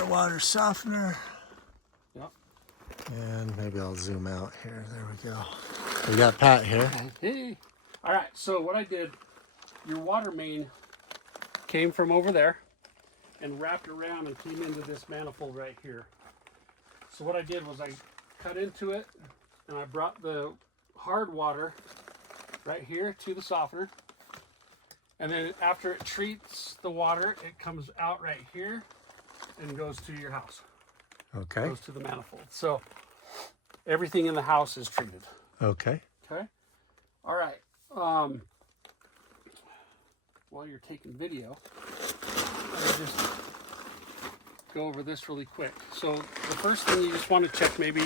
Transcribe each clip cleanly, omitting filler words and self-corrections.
our water softener. Yep. And maybe I'll zoom out here. There we go. We got Pat here. Hey. All right, so what I did, your water main came from over there and wrapped around and came into this manifold right here. So what I did was I cut into it and I brought the hard water right here to the softener. And then after it treats the water, it comes out right here and goes to your house. Okay. Goes to the manifold. So everything in the house is treated. Okay. Okay. All right. While you're taking video, let me just go over this really quick. So the first thing you just want to check, maybe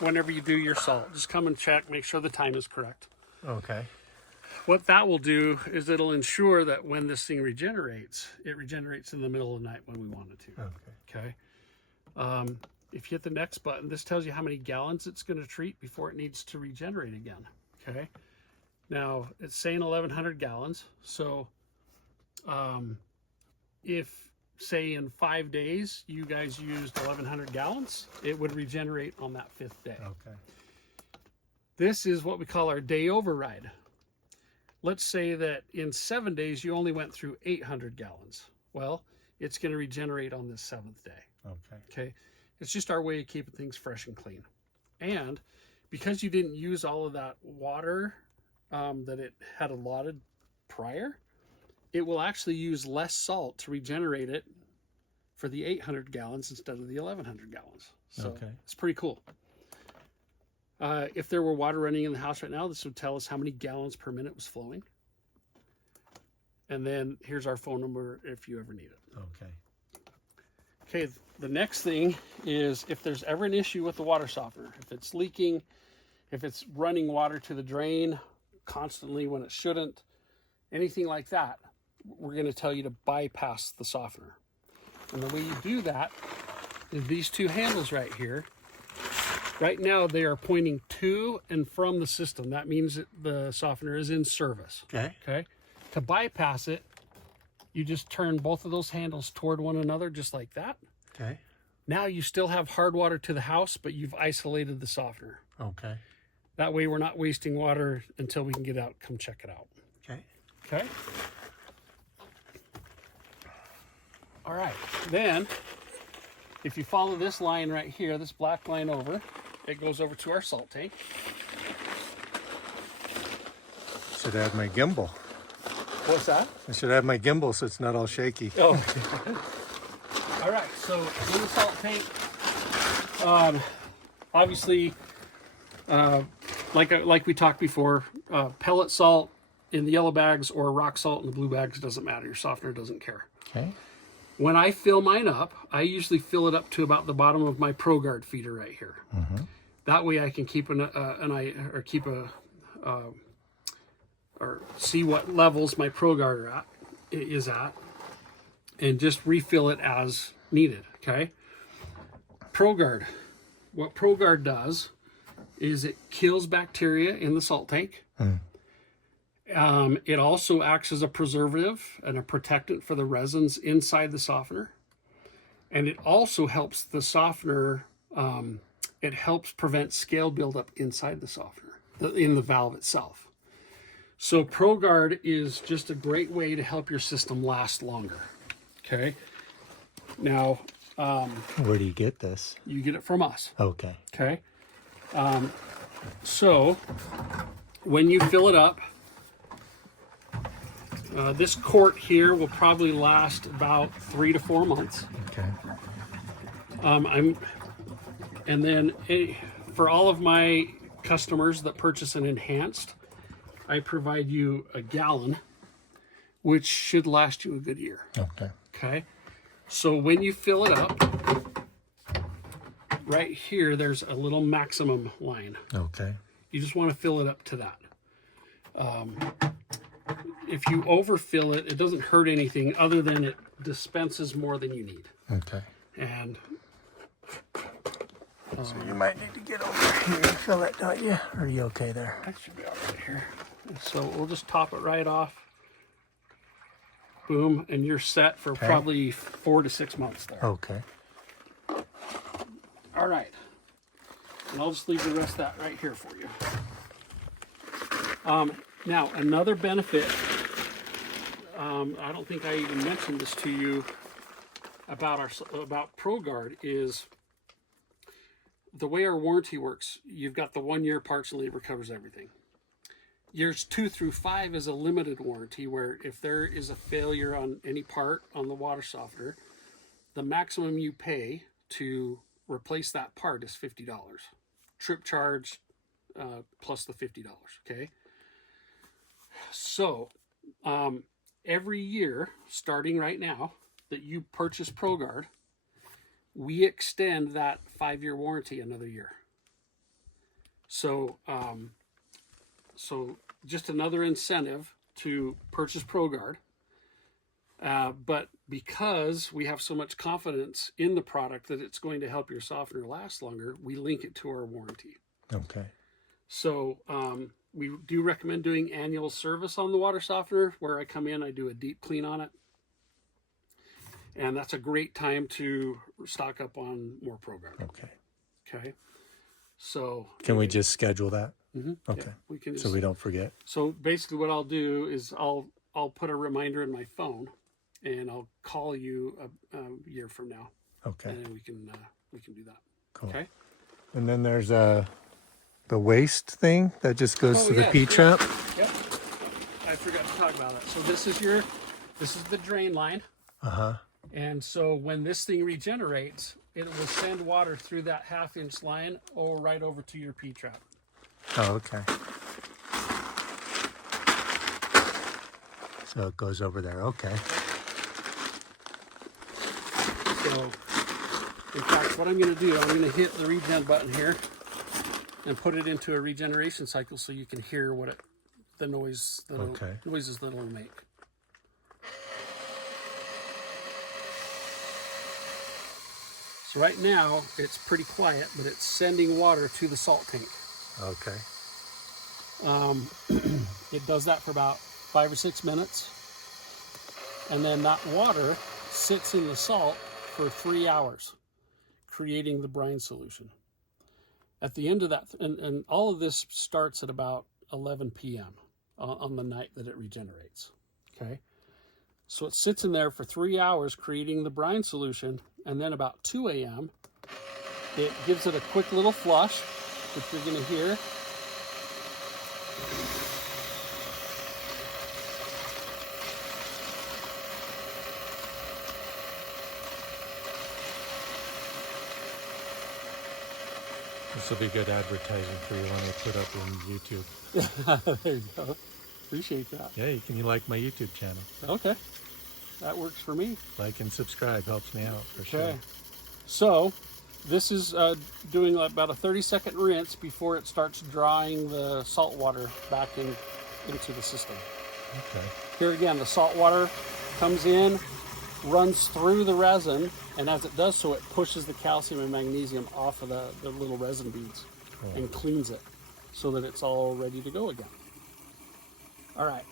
whenever you do your salt, just come and check, make sure the time is correct. Okay. What that will do is it'll ensure that when this thing regenerates, it regenerates in the middle of the night when we want it to. Okay. Okay. If you hit the next button, this tells you how many gallons it's going to treat before it needs to regenerate again. Okay. Now it's saying 1,100 gallons. So if say in 5 days you guys used 1,100 gallons, it would regenerate on that 5th day. Okay. This is what we call our day override. Let's say that in 7 days you only went through 800 gallons. Well, it's going to regenerate on this 7th day. Okay. Okay. It's just our way of keeping things fresh and clean. And because you didn't use all of that water that it had allotted prior, it will actually use less salt to regenerate it for the 800 gallons instead of the 1,100 gallons. So okay. It's pretty cool. If there were water running in the house right now, this would tell us how many gallons per minute was flowing. And then here's our phone number if you ever need it. Okay. Okay, the next thing is if there's ever an issue with the water softener, if it's leaking, if it's running water to the drain constantly when it shouldn't, anything like that, we're going to tell you to bypass the softener. And the way you do that is these two handles right here. Right now they are pointing to and from the system. That means that the softener is in service. Okay. Okay. To bypass it, you just turn both of those handles toward one another just like that. Okay. Now you still have hard water to the house, but you've isolated the softener. Okay. That way we're not wasting water until we can get out, come check it out. Okay. Okay. All right. Then if you follow this line right here, this black line over, it goes over to our salt tank. Should add my gimbal. What's that? I should have my gimbal so it's not all shaky. Oh. All right, so in the salt tank, obviously, like we talked before, pellet salt in the yellow bags or rock salt in the blue bags, doesn't matter. Your softener doesn't care. Okay. When I fill mine up, I usually fill it up to about the bottom of my ProGuard feeder right here. Mm-hmm. That way I can keep or see what levels my ProGuard is at, and just refill it as needed. Okay. ProGuard. What ProGuard does is it kills bacteria in the salt tank. It also acts as a preservative and a protectant for the resins inside the softener. And it also helps the softener, it helps prevent scale buildup inside the softener, in the valve itself. So ProGuard is just a great way to help your system last longer. Okay. Now, where do you get this? You get it from us. Okay. Okay. So when you fill it up, this quart here will probably last about 3 to 4 months. Okay. And then for all of my customers that purchase an enhanced, I provide you a gallon, which should last you a good year. Okay. Okay. So when you fill it up, right here, there's a little maximum line. Okay. You just want to fill it up to that. If you overfill it, it doesn't hurt anything other than it dispenses more than you need. Okay. And so you might need to get over here and fill it, don't you? Or are you okay there? that should be all right here. So we'll just top it right off. Boom, and you're set for probably 4 to 6 months there. Okay. All right. And I'll just leave the rest of that right here for you. Now, another benefit, I don't think I even mentioned this to you about ProGuard, is the way our warranty works. You've got the 1 year parts and labor covers everything. Years 2 through 5 is a limited warranty, where if there is a failure on any part on the water softener, the maximum you pay to replace that part is $50. Trip charge plus the $50, okay? So every year, starting right now, that you purchase ProGuard, we extend that 5-year warranty another year. So, so just another incentive to purchase ProGuard. But because we have so much confidence in the product that it's going to help your softener last longer, we link it to our warranty. Okay. So we do recommend doing annual service on the water softener, where I come in, I do a deep clean on it. And that's a great time to stock up on more ProGuard. Okay. Okay. So can we just schedule that? Mm-hmm. Okay. Yeah, we can just, so we don't forget. So basically what I'll do is I'll put a reminder in my phone, and I'll call you a year from now. Okay. And then we can do that. Cool. Okay. And then there's the waste thing that just goes to the yes, P-trap. Yep. I forgot to talk about that. So this is the drain line. Uh-huh. And so when this thing regenerates, it will send water through that 1/2-inch line right over to your P-trap. Oh, okay. So it goes over there. Okay. So, in fact, what I'm going to do, I'm going to hit the regen button here and put it into a regeneration cycle so you can hear what the noises that it'll make. So right now, it's pretty quiet, but it's sending water to the salt tank. Okay. It does that for about 5 or 6 minutes. And then that water sits in the salt for 3 hours, creating the brine solution. At the end of that, and all of this starts at about 11 p.m. on the night that it regenerates. Okay. So it sits in there for 3 hours, creating the brine solution. And then about 2 a.m., it gives it a quick little flush, which you're going to hear. This will be good advertising for you when I put up on YouTube. There you go. Appreciate that. Yeah, can you like my YouTube channel? Okay. That works for me. Like and subscribe helps me out for sure. So this is doing about a 30-second rinse before it starts drawing the salt water back into the system. Okay. Here again, the salt water comes in, runs through the resin, and as it does so, it pushes the calcium and magnesium off of the little resin beads and cleans it so that it's all ready to go again. All right.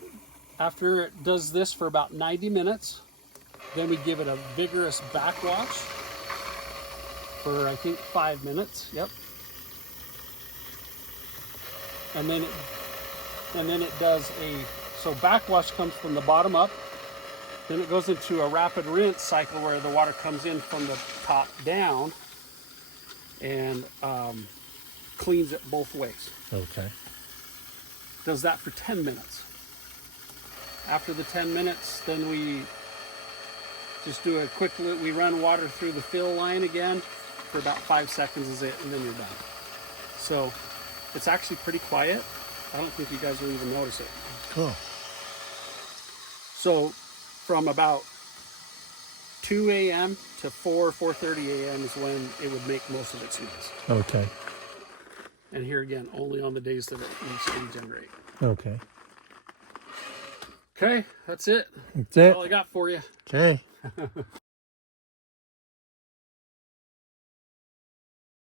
After it does this for about 90 minutes, then we give it a vigorous backwash for, I think, 5 minutes. Yep. And then it does so backwash comes from the bottom up. Then it goes into a rapid rinse cycle where the water comes in from the top down and cleans it both ways. Okay. Does that for 10 minutes. After the 10 minutes, then we just do a quick loop. We run water through the fill line again for about 5 seconds is it, and then you're done. So it's actually pretty quiet. I don't think you guys will even notice it. Cool. So from about 2 a.m. to 4:30 a.m. is when it would make most of its noise. Okay. And here again, only on the days that it needs to regenerate. Okay. Okay, that's it. That's it. That's all I got for you. Okay.